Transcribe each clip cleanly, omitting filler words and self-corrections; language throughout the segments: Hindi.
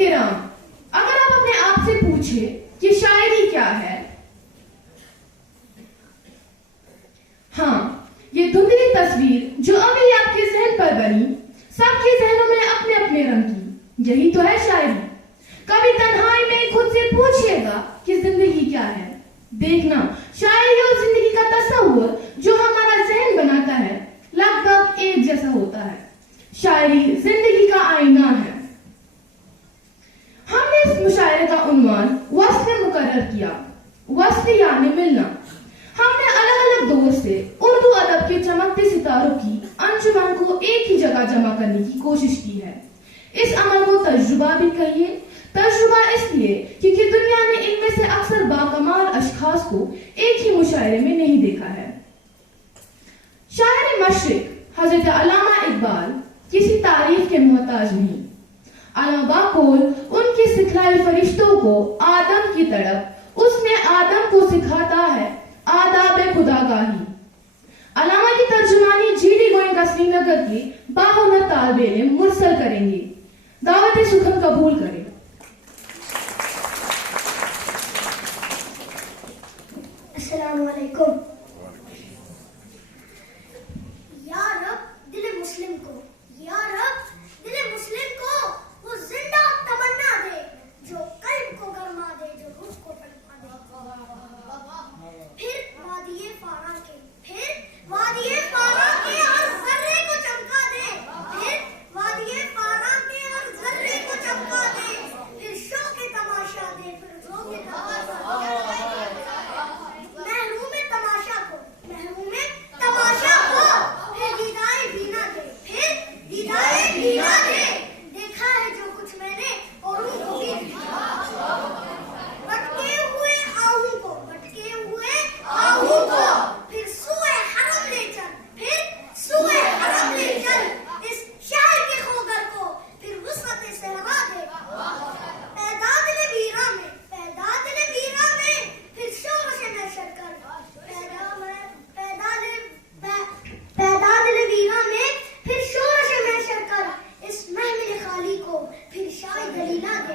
किराम, अगर आप अपने आप से पूछे कि शायरी क्या है, हाँ, ये धुंधली तस्वीर जो अभी आपके जहन पर बनी, सबके जहनों में अपने अपने रंग की, यही तो है शायरी। कभी तन्हाई में खुद से पूछिएगा कि जिंदगी क्या है। देखना, शायरी और जिंदगी का तस्वुर जो हमारा जहन बनाता है, लगभग एक जैसा होता है। शायरी जिंदगी का आईना है। हमने इस मुशायरे का उन्वान वस्ल मुकर्रर किया। वस्ल यानी मिलना। हमने अलग अलग दौर से उर्दू अदब के चमकते सितारों की अंजुमन को एक ही जगह जमा करने की कोशिश की है। इस अमल को तजुर्बा भी कहिए। तजुर्बा इसलिए क्योंकि दुनिया ने इनमें से अक्सर बाकमाल अशखास को एक ही मुशायरे में नहीं देखा है। शायर मशरिक हजरत अल्लामा इकबाल किसी तारीफ के मोहताज नहीं। अलामा कोल उनके सिखलाई फरिश्तों को आदम की तड़प उसने आदम को सिखाता है आदाब खुदागाही। अलामा की तर्जुमानी जीडी गोयनका श्रीनगर के बाहुनर तालिबे इल्म मुरसल करेंगे। दावत सुखम कबूल करें। अस्सलाम वालेकुम। या रब दिल मुस्लिम को, या रब दिल मुस्लिम को वो जिंदा तमन्ना दे जो कल्ब को गरमा दे, जो रूह को तड़पा दे। फिर वादिये फारा के, फिर वादिये फारा के हर जर्रे को चमका दे। फिर वादिये फारा के हर जर्रे को चमका दे। फिर शो के तमाशा दे, फिर रो के तमाशा दे। महरूम तमाशा को, महरूम तमाशा को फिर दीदाए बीना दे, फिर दीदाए बीना दे। देखा है जो कुछ मैंने और उनको भी देखा। भटके हुए आहू को, भटके हुए आहू को फिर सुए हरम ले चल, फिर सुए हरम ले चल। इस शहर के खोगर को फिर वुसअत सहरा दे। पैदा दिल वीरा में, पैदा दिल वीरा में फिर शोर से नशर कर। पैदा दिल वीरा में फिर शोर से नशर कर। इस महमिल खाली को फिर शायद दलीला दे।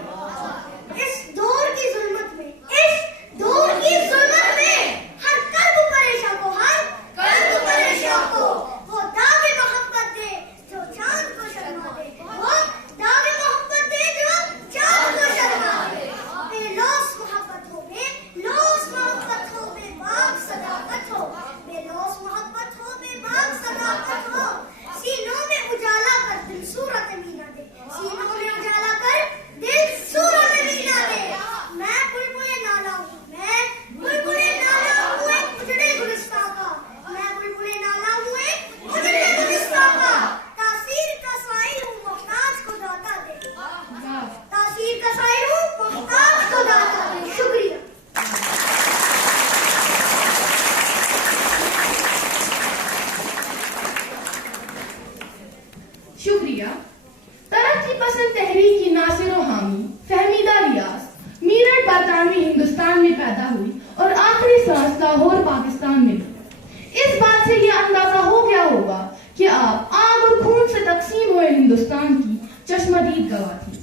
इस दौर की जुल्मत में, इस दौर की जुल्मत में हर कल्ब परेशान को, हर कल्ब परेशान को वो दागे मोहब्बत दे जो चांद को शर्मा दे। वो दागे मोहब्बत दे जो चांद को शर्मा दे। बेलौस मोहब्बत हो, बेलौस मोहब्बत हो, बेबाक सदाकत हो, बेलौस मोहब्बत हो, बेबाक सदाकत हो। सीनों में उजाला कर दिल सूरत मीना दे, सीनों में उजाला कर दिल सूरत मीना दे। मैं बुलबुले नाला हूँ, मैं बुलबुले नाला हूँ एक उजड़े गुलिस्तां का। मैं बुलबुले नाला हूँ एक उजड़े गुलिस्तां का। तासीर का साइल हूँ मोहताज को दाता दे, तासीर का साइल हूँ मोहताज को दाता दे। शुक्रिया। शुक्रिया। तरक्की पसंद तहरीक की नासिर व हामी फहमीदा रियाज मीरठ बरतानवी हिंदुस्तान में पैदा हुई और आखिरी सांस लाहौर पाकिस्तान में ली। इस बात से यह अंदाजा हो गया होगा कि आप आग और खून से तकसीम हुए हिंदुस्तान की चश्मदीद गवाह थी।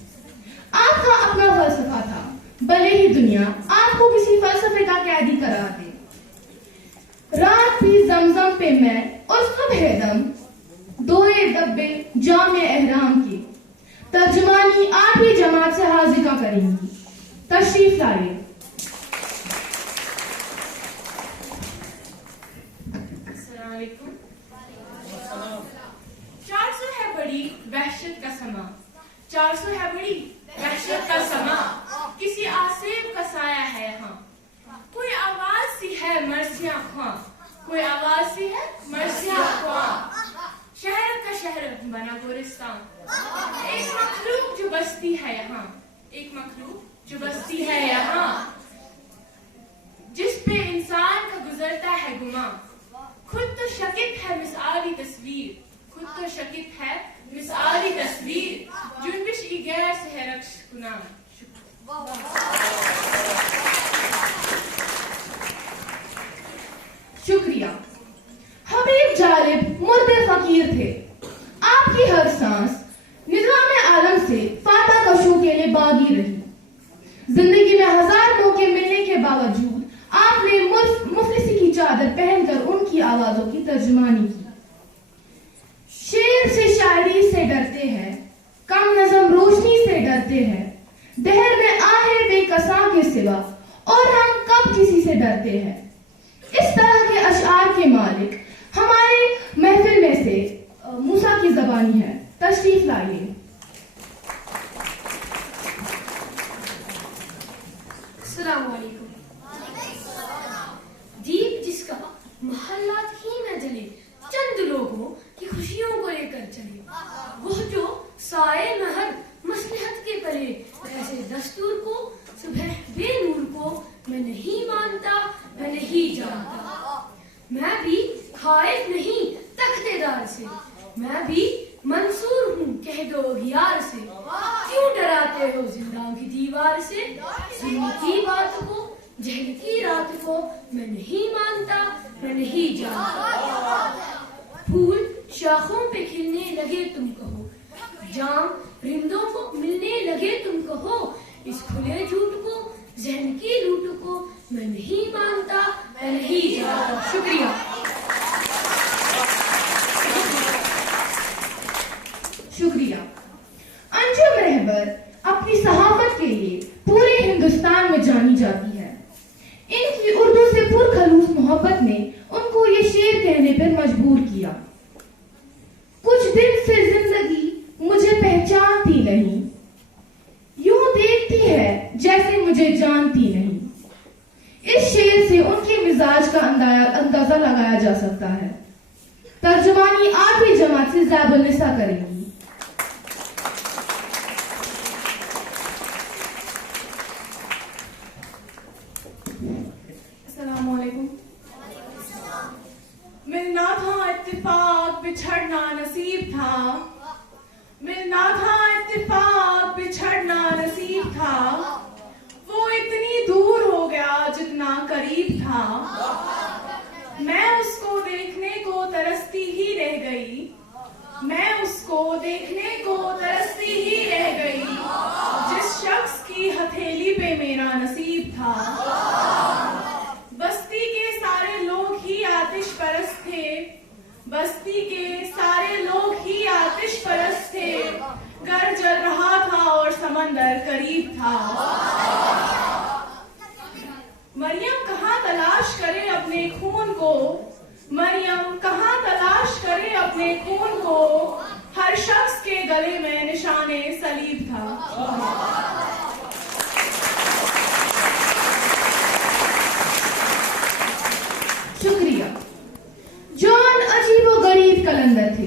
आपका अपना फलसफा था, भले ही दुनिया आपको किसी फलसफे का कैदी करार दे। रात भी जमजम पे मैं और सुबह दम दोए डब्बे जामे एहराम की। तर्जुमानी 8वीं जमात से हाजिका करेंगी। तशरीफ लाइए। अस्सलाम वालेकुम। 400 है बड़ी वहशत का समा, 400 है बड़ी वहशत का समा। किसी आसेब का साया है यहाँ, कोई आवाज सी है मर्सियां ख्वां, कोई आवाज सी है मर्सियां ख्वां। शहर का शहर बना गोरिस्तान, एक मखलूक जो बसती है यहाँ, एक मखलूक जो बसती है यहाँ। जिस पे इंसान का गुजरता है गुमा, खुद तो शकीक है मिसाली तस्वीर, खुद तो शकीक है मिसाली तस्वीर। जुनबिश ई गैर से है रक्श गुनाह। शुक्रिया। हबीब जालिब मुर्दे फकीर थे। आपकी हर सांस निजाम आलम से फाता कशों के लिए बागी अल्फाजों की तर्जुमानी की। शेर से शायरी से डरते हैं, कम नज़म रोशनी से डरते हैं, दहर में आहे बेकसा के सिवा और हम कब किसी से डरते हैं। इस तरह के अशआर के मालिक हमारे महफिल में से मूसा की ज़बानी है। तशरीफ लाइए। अस्सलामुअलैकुम। दीप जिसका मोहल्लात ही न जले, चंद लोगों की खुशियों को लेकर चले, वह जो साए महर मसलहत के पले, ऐसे दस्तूर को सुबह बेनूर को मैं नहीं मानता, मैं नहीं जानता। मैं भी खाइफ नहीं तख्तेदार से, मैं भी मंसूर हूँ कह दो यार से। क्यों डराते हो जिंदा की दीवार से, सुनी की बात को जहल की रात को मैं नहीं मानता, मैं नहीं जानता। फूल शाखों पे खिलने लगे तुम कहो, जाम रिंदों को मिलने लगे तुम कहो, इस खुले झूठ को जहन की लूट को मैं नहीं मानता, मैं नहीं जानता। शुक्रिया। शुक्रिया। अंजुम रहबर अपनी सहाफत के लिए पूरे हिंदुस्तान में जानी जाती है। इनकी उर्दू से पुरखलूस मोहब्बत ने उनको ये शेर कहने पर मजबूर किया। कुछ दिन से जिंदगी मुझे पहचानती नहीं, यूं देखती है जैसे मुझे जानती नहीं। इस शेर से उनके मिजाज का अंदाजा लगाया जा सकता है। तर्जुमानी 8वीं जमात से ज़ैबुन्निसा करेंगी। अस्सलामुअलैकुम। मिलना था इत्तेफाक बिछड़ना नसीब था, मिलना था इत्तेफाक बिछड़ना नसीब था, वो इतनी दूर हो गया जितना करीब था। मैं उसको देखने को तरसती ही रह गई, मैं उसको देखने को तरसती ही रह गई, जिस शख्स की हथेली पे मेरा नसीब था। बस्ती के सारे लोग ही आतिश परस्त थे, बस्ती के सारे लोग ही आतिश परस्त थे, घर जल रहा था और समंदर करीब था। मरियम कहाँ तलाश करे अपने खून को, मरियम कहाँ तलाश करे अपने खून को, हर शख्स के गले में निशाने सलीब था। शुक्रिया। जॉन अजीबो गरीब कलंदर थे,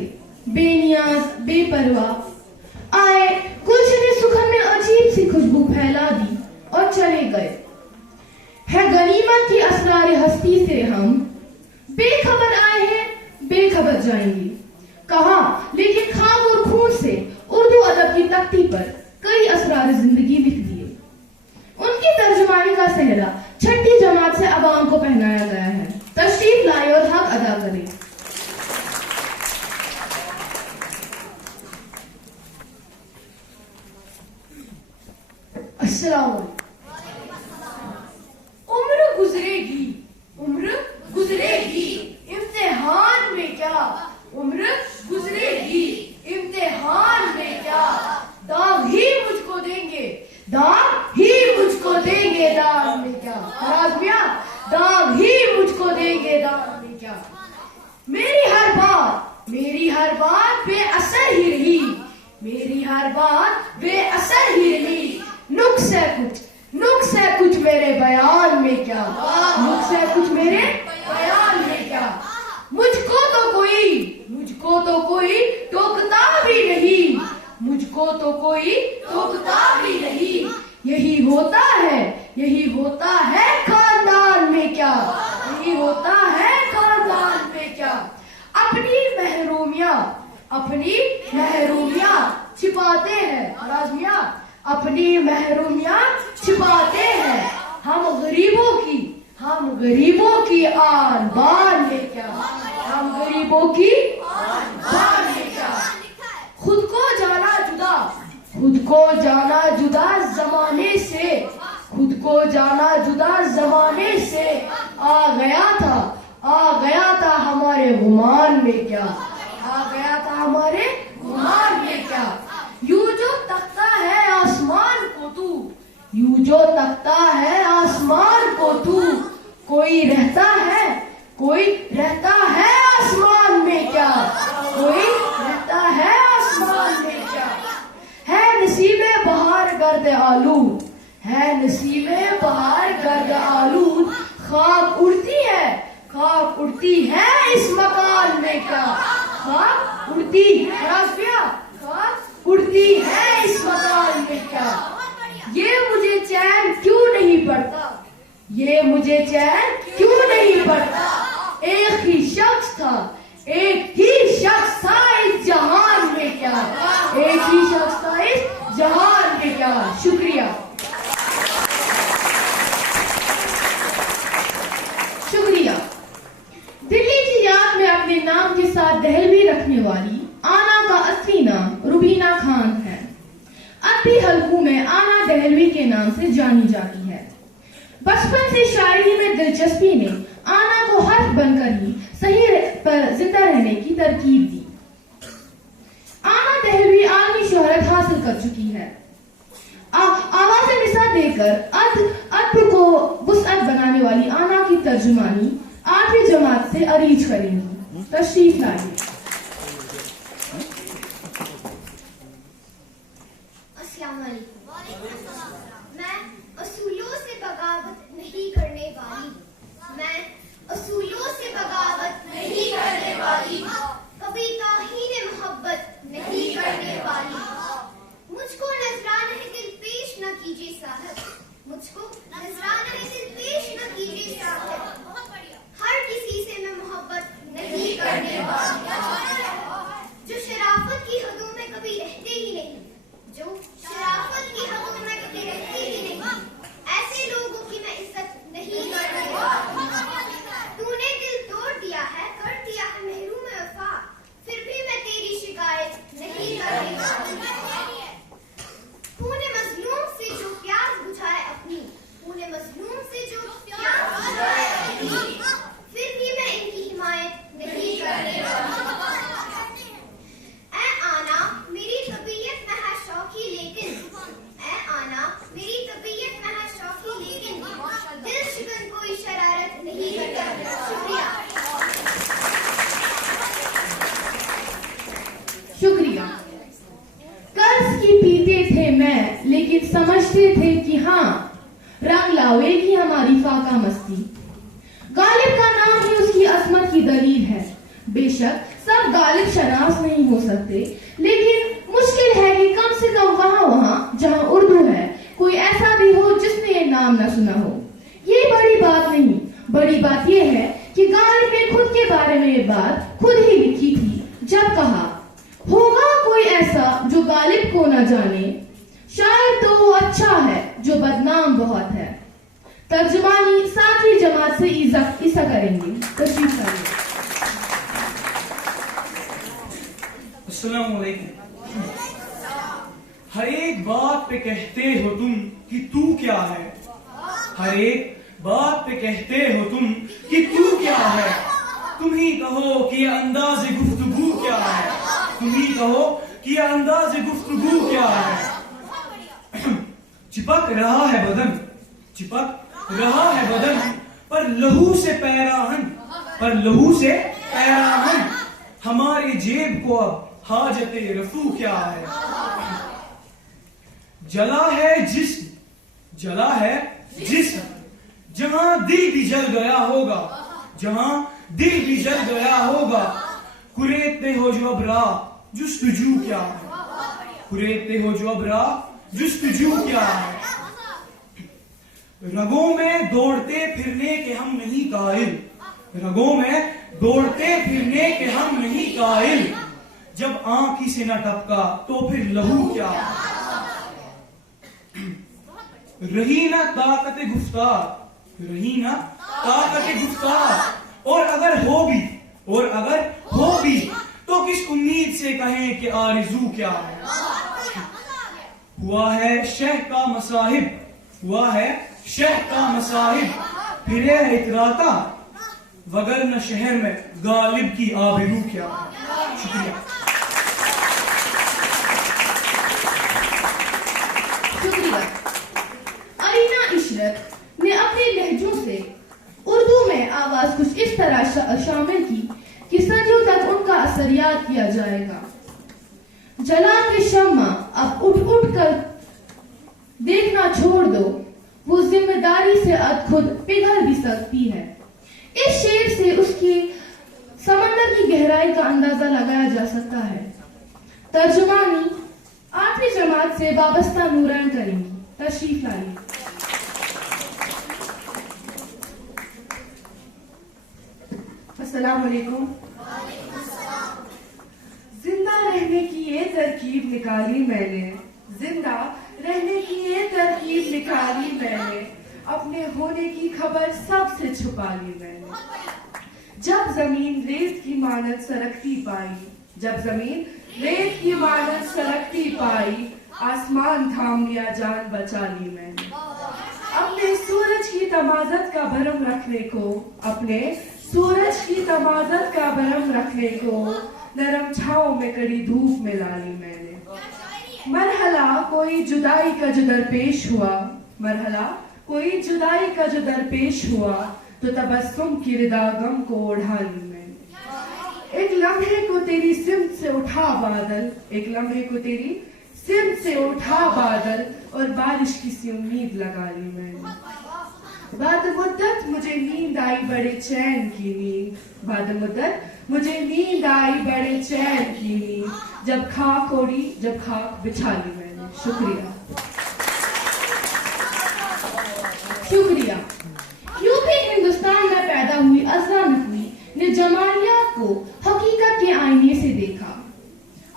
बेनियाज बेपरवाह। आए गुलशन सुखन में अजीब सी खुशबू फैला दी और चले गए। है गनीमत की असरार हस्ती से हम बेखबर आए हैं, बेखबर जाएंगे। कहा लेकिन खाक और खून से उर्दू अदब की तख्ती पर कई असरार जिंदगी लिख दिए। उनकी तर्जुमानी का सेहरा 6ठी जमात से अवाम को पहनाया गया है। तशरीफ लाए और हक अदा करें। अस्सलाम। उम्र गुजरेगी, उम्र गुजरेगी, इम्तिहान में क्या, उम्र गुजरेगी, इम्तिहान में क्या, दाग ही मुझको देंगे, दाग ही मुझको देंगे, दाग में क्या, राज़मिया दाग ही मुझको देंगे, दाग में क्या। मेरी हर बात बेअसर ही रही, मेरी हर बात बेअसर ही रही, नुक्स है कुछ मेरे बयान में क्या, नुक्स है कुछ मेरे बयान में क्या। मुझको तो कोई टोकता भी नहीं, मुझको तो कोई टोकता भी नहीं। यही होता है खानदान में क्या, यही होता है खानदान में क्या। अपनी महरूमियां छिपाते हैं, राज़मिया अपनी महरूमियां छिपाते हैं। हम गरीबों की आन बान में क्या, हम गरीबों की आन बान में क्या। खुद को जाना जुदा जमाने से, खुद को जाना जुदा जमाने से, आ आ गया था हमारे गुमान में क्या, आ गया था हमारे गुमान में क्या। यूं जो तकता है आसमान को तू, यूं जो तकता है आसमान को तू, कोई रहता है, कोई रहता है आसमान में क्या, कोई रहता है आसमान में क्या। है नसीबे बहार गर्द आलूद, है नसीबे बहार गर्द आलूद, खाक उड़ती है, खाक उड़ती है इस मकान में क्या, खाक उड़ती है, खाक उड़ती है इस मकान में क्या। ये मुझे चैन क्यों नहीं पड़ता, ये मुझे चैन क्यों नहीं पड़ता। एक ही शख्स था, एक ही शख्स था इस जहान में क्या, एक ही शख्स था इस जहान में क्या। शुक्रिया, शुक्रिया। दिल्ली की याद में अपने नाम के साथ दहलवी रखने वाली आना का असली नाम रुबीना खान है। अरबी हलकों में आना दहलवी के नाम से जानी जाती है। बचपन से शायरी में दिलचस्पी ने आना को हर्फ बनकर ही सही पर जिंदा रहने की तरकीब दी। आना दहलवी आलमी शोहरत हासिल कर चुकी है। आवाज़ निसा देकर अदब को वुसअत बनाने वाली आना की तर्जुमानी 8वीं जमात से अरीज करेंगी। तशरीफ लाइए। अस्सलाम वालेकुम। मैं असूलों से बगावत नहीं करने वाली, मैं असूलों से बगावत नहीं करने वाली, कभी ताहीन मोहब्बत नहीं करने वाली। मुझको नजराना दिल पेश न कीजिए साहब, मुझको नजराना दिल पेश न कीजिए साहब, हर किसी से मैं मोहब्बत नहीं करने वाली। जो शराफत की हदों में कभी रहते ही नहीं, जो शराफत की हदों में कभी रहते ही नहीं, ऐसे लोगों की मैं इज्जत नहीं करने वाली। तूने दिल तोड़ दिया है, कर दिया है महरूम वफा, फिर भी मैं तेरी शिकायत नहीं करने वाली। तूने मजलूम से जो प्यास बुझाए अपनी, तूने मजलूम से जो प्यास बुझाए अपनी, फिर भी मैं इनकी हिमायत नहीं करने वाली। ऐ आना मेरी तबीयत में है शौकी लेकिन, ऐ आना मेरी तबीयत में है शौकी लेकिन, दिल शिकन कोई शरारत नहीं करता। शुक्रिया, शुक्रिया। कर्ज की पीते थे मैं, लेकिन समझते थे कि हाँ रंग लावेगी हमारी फाका मस्ती। गालिब का नाम ही उसकी असमत की दलील है। बेशक सब गालिब शनास नहीं हो सकते, लेकिन मुश्किल है कि कम से कम वहाँ जहाँ उर्दू है कोई ऐसा भी हो जिसने ये नाम न सुना हो। ये बड़ी बात नहीं, बड़ी बात यह है कि गालिब ने खुद के बारे में ये बात खुद ही लिखी थी जब कहा, होगा कोई ऐसा जो गालिब को न जाने, शायद तो वो अच्छा है जो बदनाम बहुत है। तर्जुमानी 7वीं जमात से ईसा करेंगे। तशरीफ लाइए। अस्सलाम वालेकुम। हर एक बात पे कहते हो तुम कि तू क्या है, हर एक बात पे कहते हो तुम कि तू क्या है। तुम ही कहो कि ये अंदाज़े गुफ्तगू क्या है, तुम ही कहो कि ये अंदाज़े गुफ्तगू क्या है। चिपक रहा है बदन, चिपक रहा है बदन, पर लहू से पैराहन, पर लहू से पैराहन। हमारे जेब को अब हाजते रफू क्या है। जला है जिस्म, जला है जिस्म, जहां दिल भी जल गया होगा, जहां दिल भी जल गया होगा। कुरेदते हो जो अब राह जुस्तजू क्या है, कुरेदते हो जो अब राह जुस्तजू क्या है। रगों में दौड़ते फिरने के हम नहीं कायल, रगों में दौड़ते फिरने के हम नहीं कायल। जब आंख ही से न टपका तो फिर लहू क्या है। रही ना ताकत गुफ्तार, रही ना ताकत गुफ्तार। और अगर हो भी, और अगर हो भी तो किस उम्मीद से कहें कि आरज़ू क्या है। हुआ है शह का मसाहिब, हुआ है शह का मसाहिब। फिरे है इतराता, वगरना शहर में गालिब की आबरू क्या है। शुक्रिया। शुक्रिया। अरीना इशरत ने अपने लहजों से उर्दू में आवाज कुछ इस तरह शामिल की कि सदियों तक उनका असर याद किया जाएगा। जला के शम्मा अब उठ उठ कर देखना छोड़ दो, वो जिम्मेदारी से अद खुद पिघल भी सकती है। इस शेर से उसकी समंदर की गहराई का अंदाजा लगाया जा सकता है। तर्जुमानी 8वीं जमात से वाबस्ता नूरान करेंगी। तशरीफ लाइए। अस्सलाम वालेकुम। जिंदा रहने की ये तरकीब निकाली मैंने, जिंदा रहने की ये तरकीब निकाली मैंने, अपने होने की खबर सबसे छुपा ली मैंने। जब जमीन रेत की मानद सरकती पाई, जब जमीन रेत की मानद सरकती पाई, आसमान थाम लिया, जान बचा ली मैंने। अपने सूरज की तमाज़त का भरम रखने को, अपने सूरज की तमाज़त का भरम रखने को, नरम छाओं में कड़ी धूप में ला ली मैंने। मरहला कोई जुदाई का जो दरपेश हुआ, मरहला कोई जुदाई का जो दरपेश हुआ, तो तबस्सुम की रिदा गम को ओढ़ा ली मैंने। एक लम्हे को तेरी सिमत से उठा बादल, एक लम्हे को तेरी सिमत से उठा बादल, और बारिश की सी उम्मीद लगा ली मैंने। बाद मुद्दत मुझे नींद आई बड़े चैन की नींद, बाद मुद्दत मुझे नींद आई बड़े चैन की नींद, जब खाक ओढ़ी, जब खाक बिछा ली मैंने। शुक्रिया। शुक्रिया। यूपी हिंदुस्तान में पैदा हुई अज़रा नकवी ने जमालियात को हकीकत के आईने से देखा।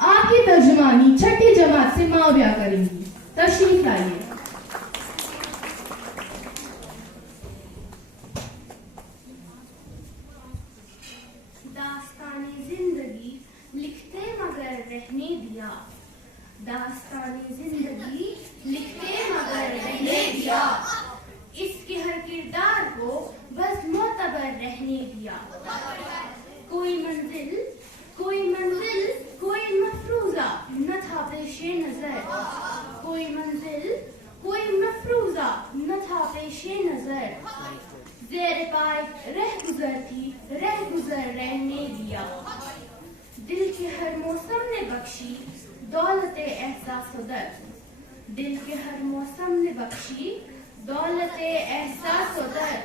आपकी तर्जुमानी 6ठी जमात से माविया करेंगी। तशरीफ लाइए। दास्तानी जिंदगी लिखते मगर रहने दिया, दास्तानी जिंदगी लिखते मगर रहने दिया, इसके हर किरदार को बस मोतबर रहने दिया। कोई मंजिल कोई मफरूजा न था पेशे नजर, कोई मंजिल कोई मफरूजा न था पेशे नजर, ज़ेर पाए रह गुजर रहने दिया। दिल के हर मौसम ने बख्शी दौलत एहसास दर्द, दिल के हर मौसम ने बख्शी दौलत एहसास दर्द,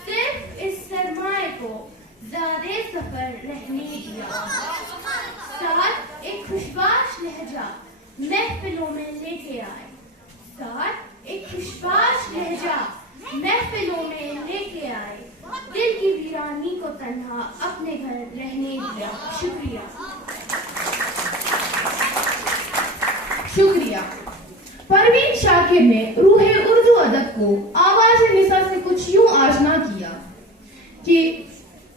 सिर्फ इस सरमाए को ज़ादे सफर रहने दिया। साथ एक खुशबाश लहजा महफिलों में लेके आए, साथ एक खुशबाश लहजा महफिलों में लेके आए, दिल की वीरानी को तन्हा अपने घर रहने दिया। शुक्रिया। शुक्रिया। परवीन शाकिर ने रूहे उर्दू अदब को आवाज़ निसा से कुछ यूं आशना किया कि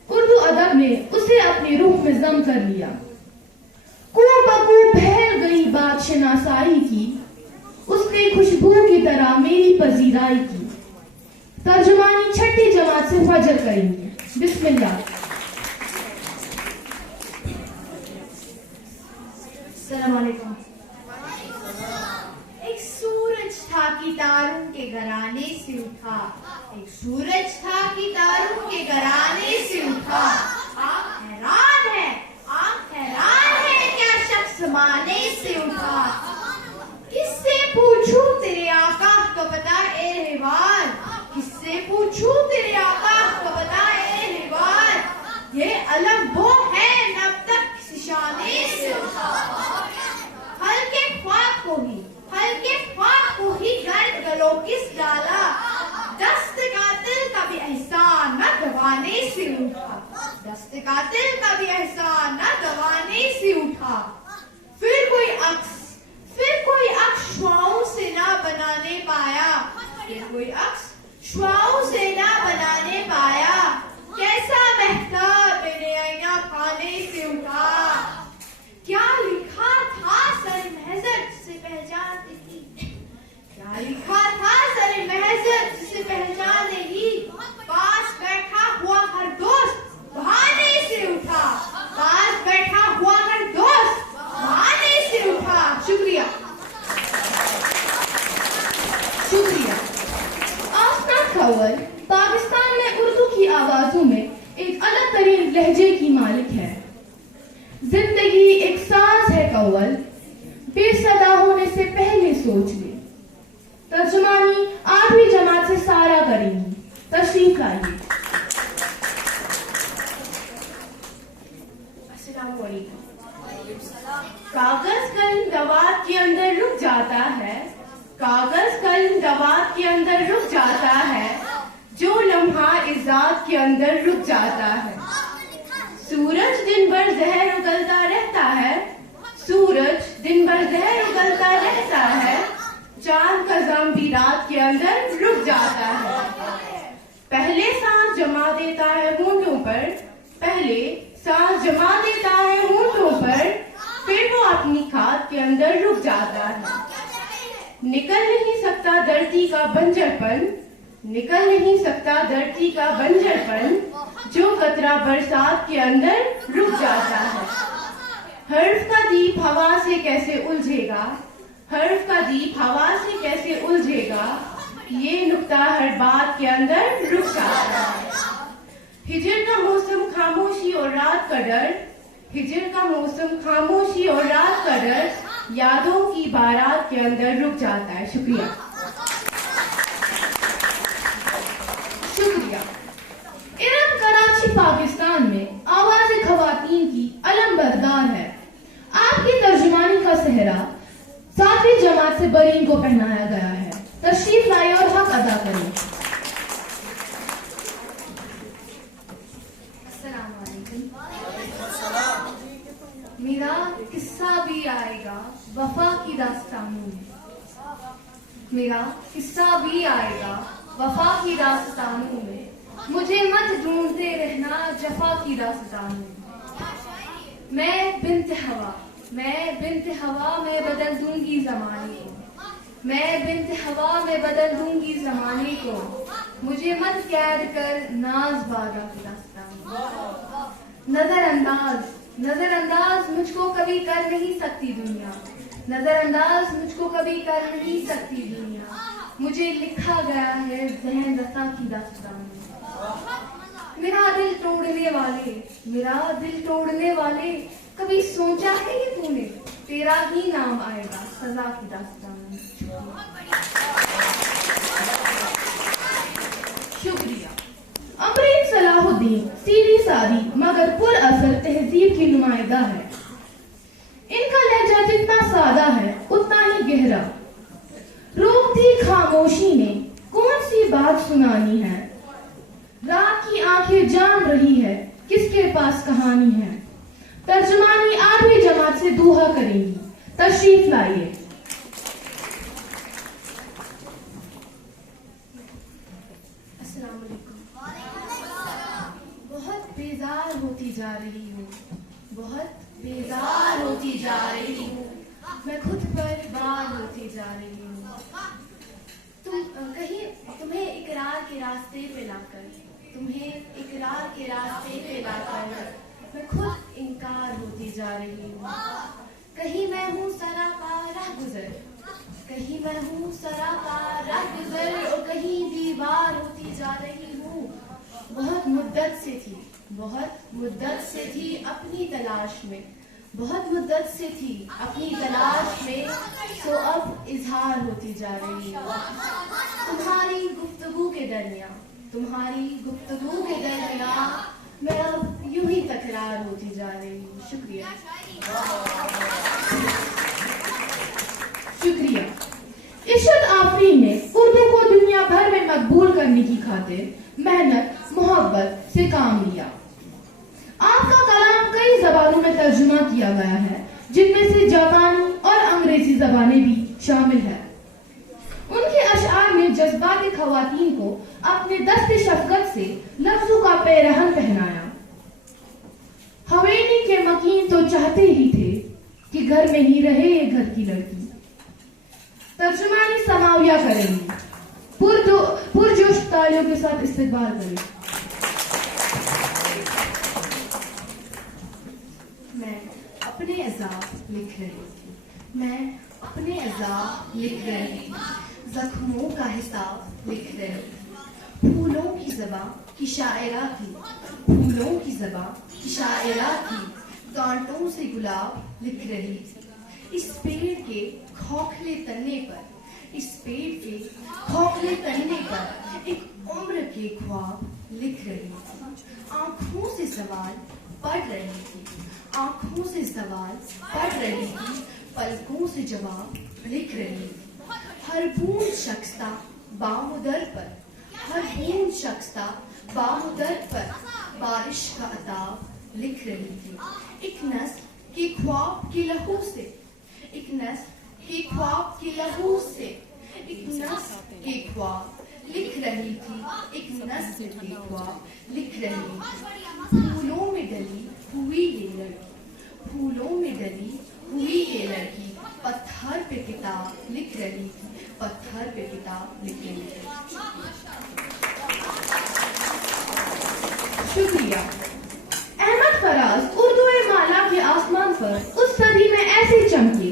उर्दू अदब ने उसे अपनी रूह में जम कर लिया। कू बकू फैल गई बात शनासाई की, उसने खुशबू की तरह मेरी पजीराई की। तर्जुमानी 6ठी जमात से फजर करेंगे। बिस्मिल्लाह। अस्सलाम वालेकुम। एक सूरज था कि तारों के घराने से उठा, एक सूरज था कि तारों के घराने से उठा। आप हैरान है क्या शख्स माने से उठा। किससे पूछूं तेरे आका को बता ए रिवाज, किससे पूछूं तेरे आका को बता ए रिवाज। ये अलग वो है नब तक किसी शाने से उठा। हल्के ख्वाब को ही गर्द गलो किस डाला, दस्त कातिल का भी एहसान न दबाने से उठा, दस्त कातिल का भी एहसान न दबाने से उठा। फिर कोई अक्स श्वाओं से ना बनाने पाया, फिर कोई अक्स श्वाओं से ना बनाने पाया। कैसा महता मेरे आईना खाने से उठा। क्या लिखा था सर महजर से पहचान नहीं, क्या लिखा था सर महजर से पहचान नहीं। पास बैठा हुआ हर दोस्त अव्वल पाकिस्तान में उर्दू की आवाजों में एक अलग तरीन लहजे की मालिक है। जिंदगी एक साज है कव्वल, बेसदा होने से पहले सोच ले। तर्जुमानी 8वीं जमात से सारा करेंगी, तशरीफ लाइए। अस्सलाम वालेकुम। कागज कलम दवात के अंदर रुक जाता है, कागज कलम दवात के अंदर रुक जाता है, जो लम्हा इज़ात के अंदर रुक जाता है। सूरज दिन भर जहर उगलता रहता है, सूरज दिन भर जहर उगलता रहता है, चांद का जाम भी रात के अंदर रुक जाता है। पहले सांस जमा देता है होंठों पर, पहले सांस जमा देता है होंठों पर, फिर वो अपनी खाद के अंदर रुक जाता है। निकल नहीं सकता धरती का बंजरपन, निकल नहीं सकता धरती का बंजरपन, जो कतरा बरसात के अंदर रुक जाता है। हर्फ का दीप हवा से कैसे उलझेगा, हर्फ का दीप हवा से कैसे उलझेगा, ये नुक्ता हर बात के अंदर रुक जाता है। हिजर का मौसम खामोशी और रात का डर, हिजर का मौसम खामोशी और रात का डर, यादों की बारात के अंदर रुक जाता है। शुक्रिया शुक्रिया। इरम कराची पाकिस्तान में आवाज खवातीन की अलम बरदार है। आपकी तर्जुमानी का सेहरा 7वीं जमात से बरीन को पहनाया गया है। तशरीफ लाए और हक अदा करें। अस्सलाम वालेकुम। मेरा किस्सा भी आएगा वफा की दास्तानों में, मेरा किस्सा भी आएगा वफा की दास्तानों में, मुझे मत ढूंढते रहना जफा की दास्तानों में। मैं बिन्त हवा, मैं बिन्त हवा में बदल दूंगी जमाने को, मैं बिन्त हवा में बदल दूंगी जमाने को, मुझे मत कैद कर नाज बागा की दास्तान। नजरअंदाज, नजरअंदाज मुझको कभी कर नहीं सकती दुनिया, नजरअंदाज मुझको कभी कर नहीं सकती दुनिया, मुझे लिखा गया है जहन रसा की दास्तान में। मेरा दिल तोड़ने वाले, मेरा दिल तोड़ने वाले, कभी सोचा है ये तूने, तेरा ही नाम आएगा सजा की दास्तान में। शुक्रिया। अमरीन सलाहुद्दीन सीधी सादी मगर पुर असर तहजीब की नुमाइंदा है। इनका लहजा जितना सादा है उतना ही गहरा। रोकती खामोशी ने कौन सी बात सुनानी है, रात की आंखें जान रही है किसके पास कहानी है। तर्जुमानी 8वीं जमात से दुआ करेंगी। तशरीफ लाइए। अस्सलाम वालेकुम। बहुत बेजार होती जा रही हूँ, बहुत बेजार होती जा रही हूँ, मैं खुद पर बार होती जा रही हूँ। तुम्हें इकरार के रास्ते पे लाकर, तुम्हें इकरार के रास्ते पे लाकर, मैं खुद इनकार होती जा रही हूँ। कहीं मैं हूँ सरापा राहगुजर, कहीं मैं हूँ सरापा राहगुजर, और कहीं दीवार होती जा रही हूँ। बहुत मुद्दत से थी, बहुत मुद्दत से थी अपनी तलाश में, बहुत मुद्दत से थी अपनी तलाश में, तो अब इजहार होती जा रही हूँ। तुम्हारी गुफ्तगू के दरमियाँ, तुम्हारी गुफ्तगू के दरमियाँ, मैं अब यूं ही तकरार होती जा रही हूँ। शुक्रिया शुक्रिया। इशरत आफरीन ने उर्दू को दुनिया भर में मकबूल करने की खातिर मेहनत मोहब्बत से काम लिया। आपका कलाम कई जबानों में तर्जुमा किया गया है, जिनमें से जापानी और अंग्रेजी जबानें भी शामिल है। उनके अशआर में जज्बात खवातीन को अपने दस्ते शफकत से लफ्जों का पैरहन पहनाया। हवेली के मकीन तो चाहते ही थे कि घर में ही रहे ये घर की लड़की। तर्जुमानी समाविया करेंगी। पुरजोश तालियों के साथ इस्तकबाल करें। मैं अपने अज़ाब लिख रही थी, मैं अपने अज़ाब लिख रही थी, जख्मों का हिसाब लिख रही थी। फूलों की ज़बां की शायरा थी, फूलों की ज़बां की शायरा थी, कांटों से गुलाब लिख रही थी। इस पेड़ के खोखले तने पर, इस पेड़ के खोखले तने पर एक उम्र के ख्वाब लिख रही थी। आंखों से सवाल पढ़ रही थी, आंखों से सवाल पढ़ रही थी, पलकों से जवाब लिख रही थी। हर बूंद शख्सता बामुदर पर, हर बूंद शख्सता बामुदर पर बारिश का अताब लिख रही थी। एक नस्ल के ख्वाब के लहू से, एक नस्ल के ख्वाब के लहू से, एक नस्ल के ख्वाब लिख रही थी, एक नस्ल के ख्वाब लिख रही थी। फूलों में डली हुई ये लड़की, फूलों में डली हुई ये लड़की पत्थर पे किताब लिख रही थी, पत्थर पे किताब लिख रही थी। शुक्रिया। अहमद फराज उर्दू माला के आसमान पर उस सदी में ऐसे चमके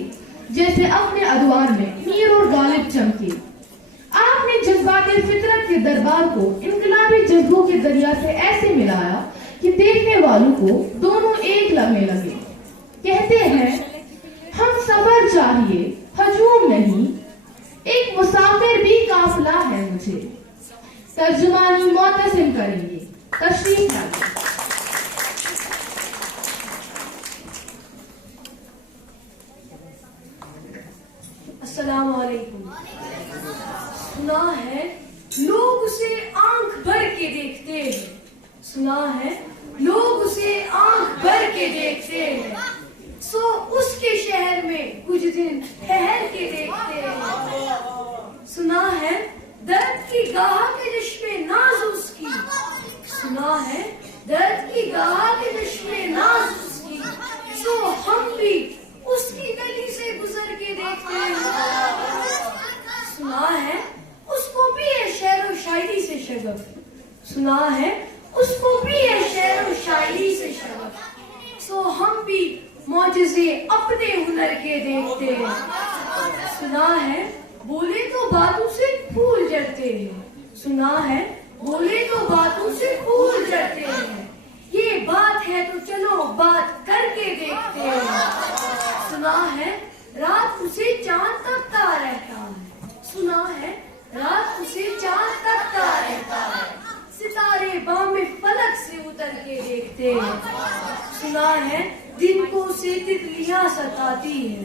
जैसे अपने अदवार में मीर और गालिब चमके। आपने जज्बाते फितरत के दरबार को इनकलाबी जज्बों के दरिया से ऐसे मिलाया कि देखने वालों को दोनों एक लगने लगे। कहते हैं हम सफर चाहिए हजूम नहीं, एक मुसाफिर भी काफिला है मुझे। तर्जुमानी मोतसिम करेंगे, तशरीफ लाइए। अस्सलाम वालेकुम। सुना है लोग उसे आंख भर के देखते हैं, सुना है लोग उसे आंख भर के देखते हैं, सो उसके शहर में कुछ दिन ठहर के देखते हैं। सुना है दर्द की गाह के चश्मे नाज उसकी, सुना है दर्द की गाह के चश्मे नाज उसकी, सो हम भी उसकी गली से गुजर के देखते हैं। सुना है उसको भी है शेर व शायरी से शगफ, सुना है उसको भी है शेर व शायरी से शगफ, सो हम भी मौजज़े अपने हुनर के देखते हैं। सुना है बोले तो बातों से फूल जड़ते हैं, सुना है बोले तो बातों से फूल जड़ते हैं, ये बात है तो चलो बात करके देखते हैं। सुना है रात उसे चांद तकता रहता है, सुना है रात उसे चांद तकता रहता है, सितारे बामे फलक से उतर के देखते हैं। सुना है दिन को से तितलियां सताती है,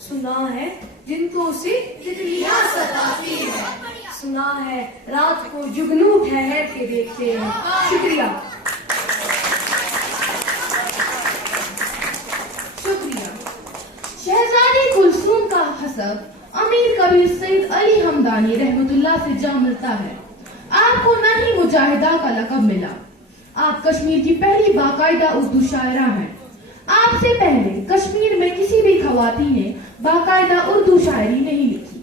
सुना है दिन को से तितलियां सताती है, सुना है रात को जुगनू ठहर के देखते हैं। शुक्रिया। शुक्रिया। शहजादी कुलसूम का हसब अमीर कबीर सईद अली हमदानी रहमतुल्लाह से जा मिलता है। आपको न ही मुजाहिदा का लक़ब मिला, आप कश्मीर की पहली बाकायदा उर्दू शायरा हैं। आपसे पहले कश्मीर में किसी भी खवातीन ने बाकायदा उर्दू शायरी नहीं लिखी।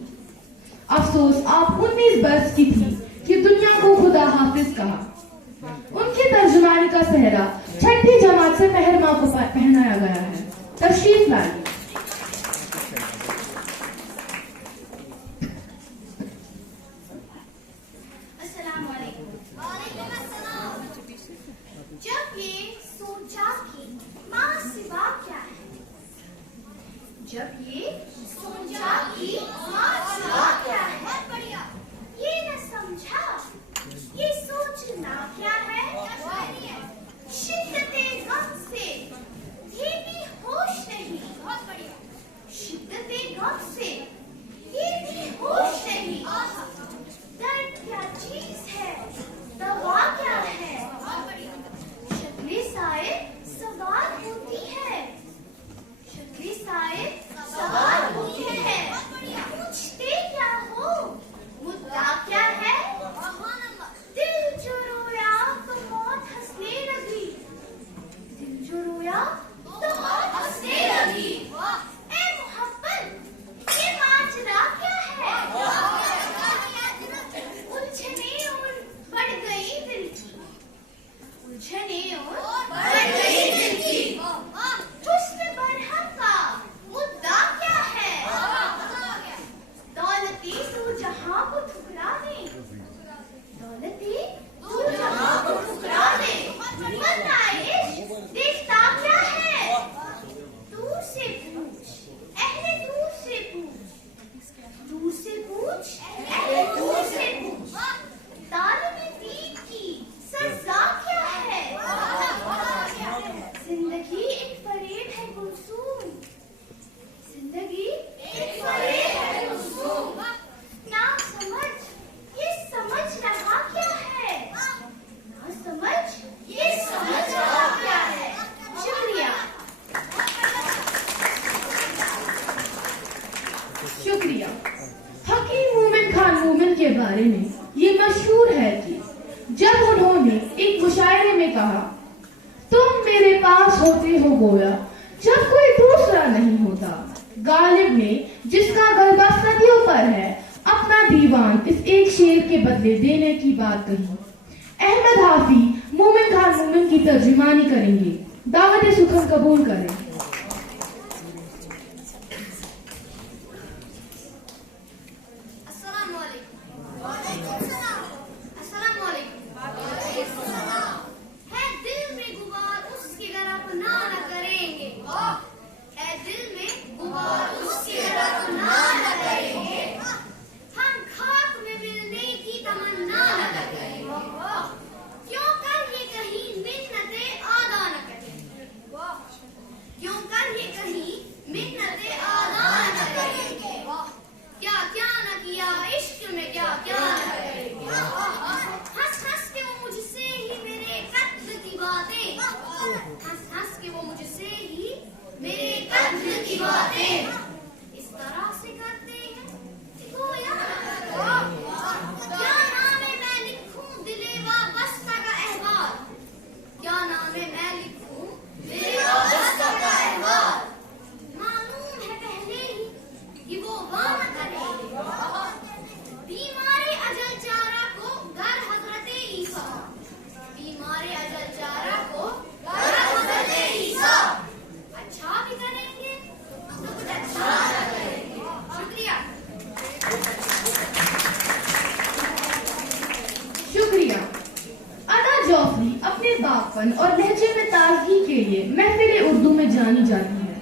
अफसोस आप 19 बरस की थी कि दुनिया को खुदा हाफिज कहा। उनकी तर्जुमानी का सेहरा छठी जमात से मेहर माँ को पहनाया गया है। तशरीफ लाइए। जब ये सोचा कि माँ सिवा क्या है, जब ये सोचा कि माँ सिवा क्या है, ये न समझा ये सोचना क्या है। शिद्दते गम से धीमी होश नहीं, पूछ, अहले दूर से पूछ, तालिबे दीन की सजा क्या है? जिंदगी एक फरेब है गुलसूम, जिंदगी एक फरेब है गुलसूम, ना समझ ये समझ रहा क्या है? ना समझ ये समझ रहा क्या है? शुक्रिया। शुक्रिया। हकीम मोमिन खान मोमिन के बारे में ये मशहूर है कि जब उन्होंने एक मुशायरे में कहा, तुम मेरे पास होते हो गोया जब कोई दूसरा नहीं होता, गालिब ने जिसका गलबा सदियों पर है अपना दीवान इस एक शेर के बदले देने की बात कही। अहमद हाफी मोमिन खान मोमिन की तर्जुमानी करेंगे। दावत सुखम कबूल करें। और लहजे में ताजगी के लिए महफिल उर्दू में जानी जाती है।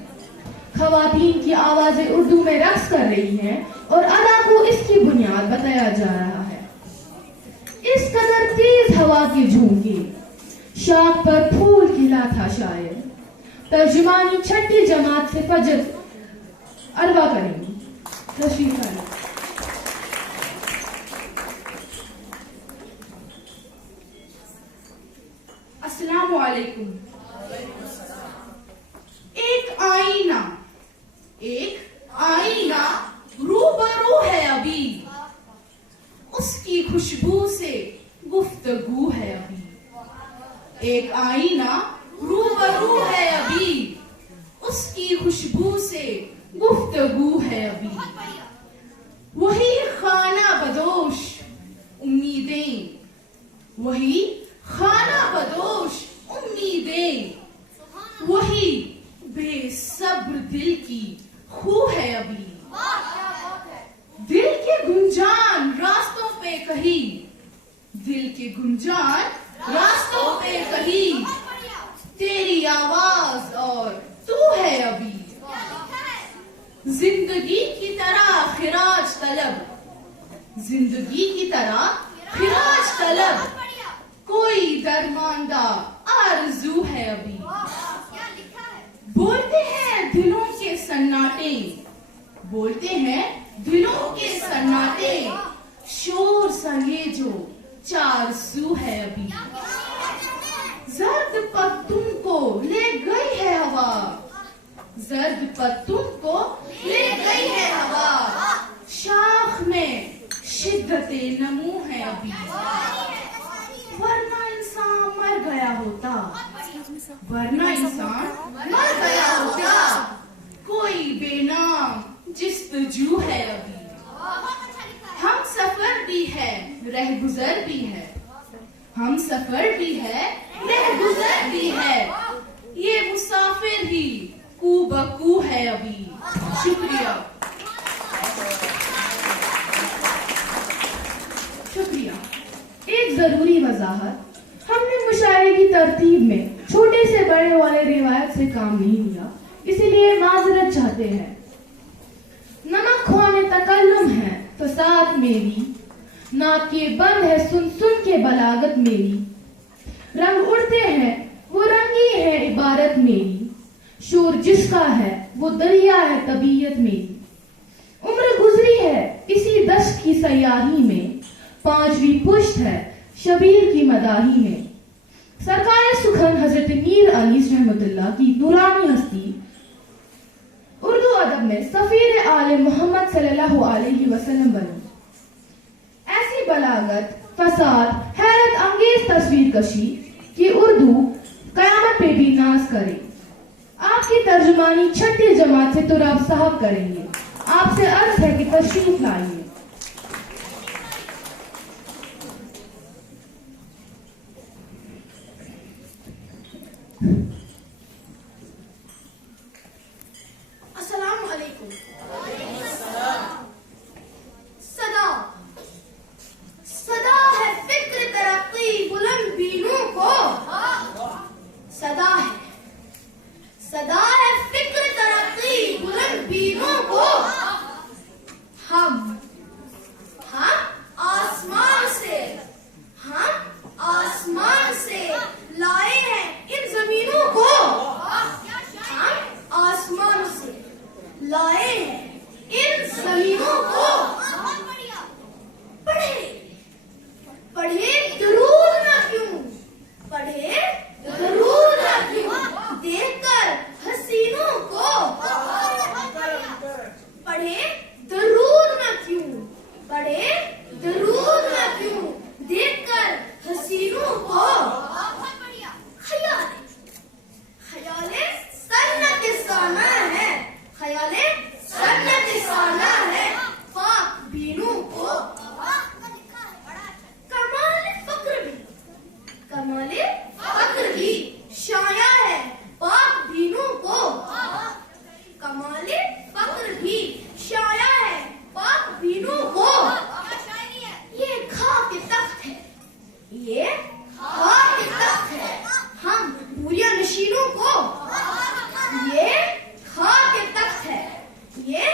खवातीन की आवाजें उर्दू में रक्स कर रही हैं और अदा को इसकी बुनियाद बताया जा रहा है। इस कदर तेज हवा के झोंके, शाख पर फूल खिला था शायर। तर्जुमानी छठी जमात से फजर अरवा करेंगी। तशरीफ लाइए। अस्सलामु अलैकुम। एक आईना रूबरू है अभी, उसकी खुशबू से गुफ्तगू है अभी। एक आईना रूबरू है अभी, उसकी खुशबू से गुफ्तगू है अभी। वही खाना बदोश उम्मीदें, वही खाना बदोश उम्मीदें, वही बेसब्र दिल की खू है अभी। दिल के गुंजान रास्तों पे कही, दिल के गुंजान रास्तों पे कही, तेरी आवाज और तू है अभी। जिंदगी की तरह खिराज तलब, जिंदगी की तरह खिराज तलब, कोई दरमांदा आरज़ू है अभी। बोलते हैं दिलों के सन्नाटे, बोलते हैं दिलों के सन्नाटे, शोर सा ये जो चार सू है अभी। जर्द पत्तों को ले गई है हवा, जर्द पत्तों को ले गई है हवा, शाख में शिद्दते नमू है अभी। वरना इंसान मर गया होता, वरना इंसान मर गया होता, कोई बेनाम जिस्तजू है अभी। हम सफर भी है रह गुजर भी है, हम सफर भी है रह गुजर भी है, ये मुसाफिर ही कू बकू है अभी। शुक्रिया। शुक्रिया। एक जरूरी वजाहत, हमने मुशायरे की तरतीब में छोटे से बड़े वाले रिवायत से काम नहीं लिया, इसीलिए माजरत चाहते हैं। नमक ख्वाने तकल्लुम है, फसाद मेरी, नाके बंद है सुन सुन के बलागत मेरी। रंग उड़ते हैं वो रंगी है इबारत मेरी, शोर जिसका है वो दरिया है तबीयत मेरी। उम्र गुजरी है इसी दश्त की सयाही में, 5वीं पुश्त है शबीर की मदाही में। सरकार सुखन हजरत मीर अनीस रहमतुल्लाह की नूरानी हस्ती उर्दू अदब में सफीर आले मोहम्मद सल्लल्लाहु अलैहि वसल्लम बनी। ऐसी बलागत, फसाद, हैरत अंगेज तस्वीर कशी कि उर्दू कयामत पे भी नाज करे। आपकी तर्जुमानी छठी जमात से तुराब साहब करेंगे। आपसे अर्ज है कि तशरीफ लाइए। अस्सलाम वालेकुम। सदा सदा है फिक्र तरक्की बुलंद बीनों को, सदा है फिक्र तरक्की बुलंद बीनों को। हम आसमान से लाए हैं इन जमीनों को, हम आसमान से लाए हैं इन जमीनों को। पढ़े जरूर ना क्यों, पढ़े जरूर ना क्यों, देखकर हसीनों को। पढ़े जरूर ना क्यों, पढ़े जरूर ना क्यों, देखकर हसीनों को। ख्याले सन्नत साना है, ख्याले सन्नत साना है पाक बीनों को। कमाले फक्र भी शाया है पाक बीनों को, कमाले फक्र भी शाया है पाक बीनों को। ये खाक तख्त है, ये खाक तख्त है हम बुरिया नशीनों को। ये खाक तख्त है, ये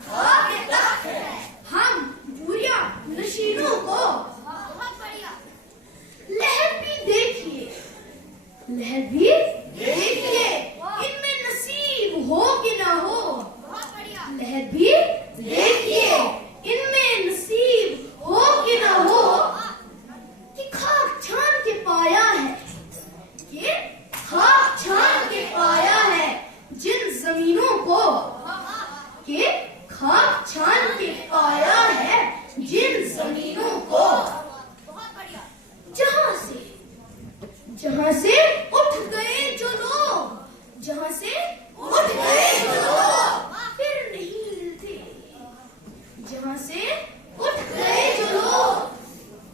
खाक तख्त है हम बुरिया नशीनों को। लहर भी देखिए, लहर भी देखिए, इनमें नसीब हो कि ना हो। लहर भी देखिए, इनमें नसीब हो कि ना हो। कि खाक छान के पाया है, ये खाक छान के पाया है जिन जमीनों को। कि खाक छान के पाया है जिन जमीनों को। जहां से उठ गए जो लोग, जहां से उठ गए जो लोग फिर नहीं मिलते। जहां से उठ गए जो लोग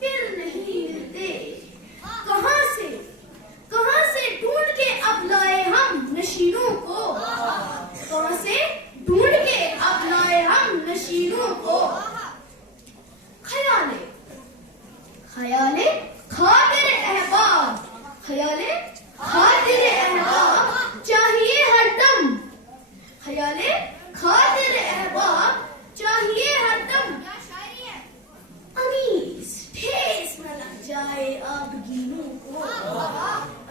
फिर नहीं मिलते। कहां से ढूंढ के अब लाए हम नशीनों को। कहां से ढूंढ के अब लाए हम नशीनों को। ख्याले खातिर अहबाब, ख्याले खातिर अहबाब चाहिए हरदम। ख्याले खातिर अहबाब चाहिए हरदम। अनीस ठेस न लग जाए आग गीनों को।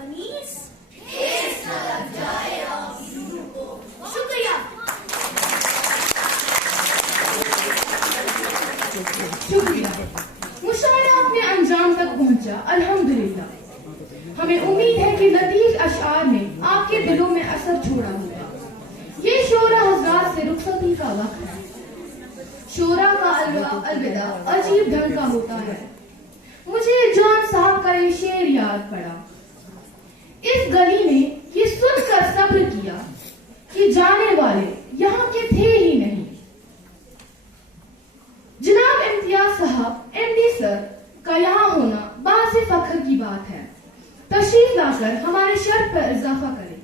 अनीस ठेस न लग जाए आग गीनों को। शुक्रिया। मुशायरा अपने अंजाम तक पहुंचा, अल्हम्दुलिल्लाह। हमें उम्मीद है कि लतीफ अशआर ने आपके दिलों में असर छोड़ा होगा। ये शोरा हज़रात से रुखसती का वक्त है। शोरा का अलविदा अजीब ढंग का होता है। मुझे जॉन साहब का ये शेर याद पड़ा। इस गली में ये सुनकर सब्र किया कि जाने वाले यहाँ के थे ही नहीं। जनाब इम्तियाज साहब एमडी सर का यहाँ होना बाज़ फख्र की बात है। तशरीफ लाकर हमारे शर्फ पर इजाफा करें।